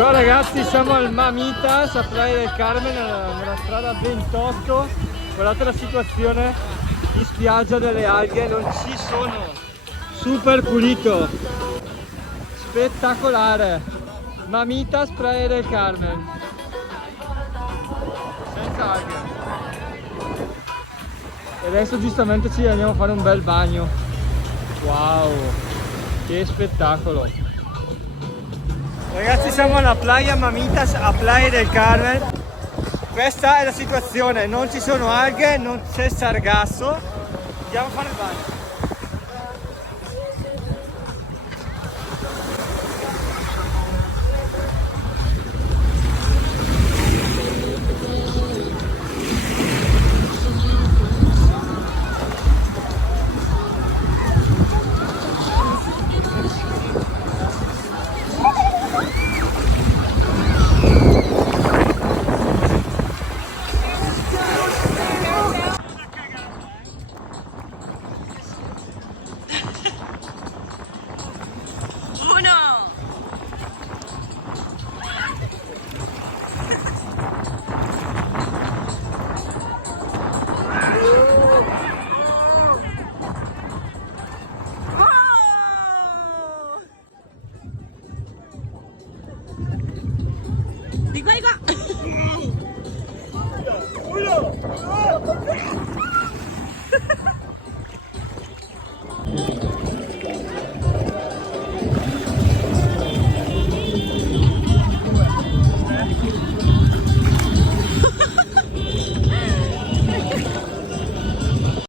Ciao ragazzi, siamo al Mamitas a Playa del Carmen, nella strada 28. Guardate la situazione in spiaggia delle alghe, non ci sono. Super pulito, spettacolare. Mamitas Playa del Carmen, senza alghe. E adesso giustamente ci andiamo a fare un bel bagno. Wow, che spettacolo. Ragazzi, siamo alla Playa Mamitas a Playa del Carmen. Questa è la situazione, non ci sono alghe, non c'è sargasso. Andiamo a fare il bagno.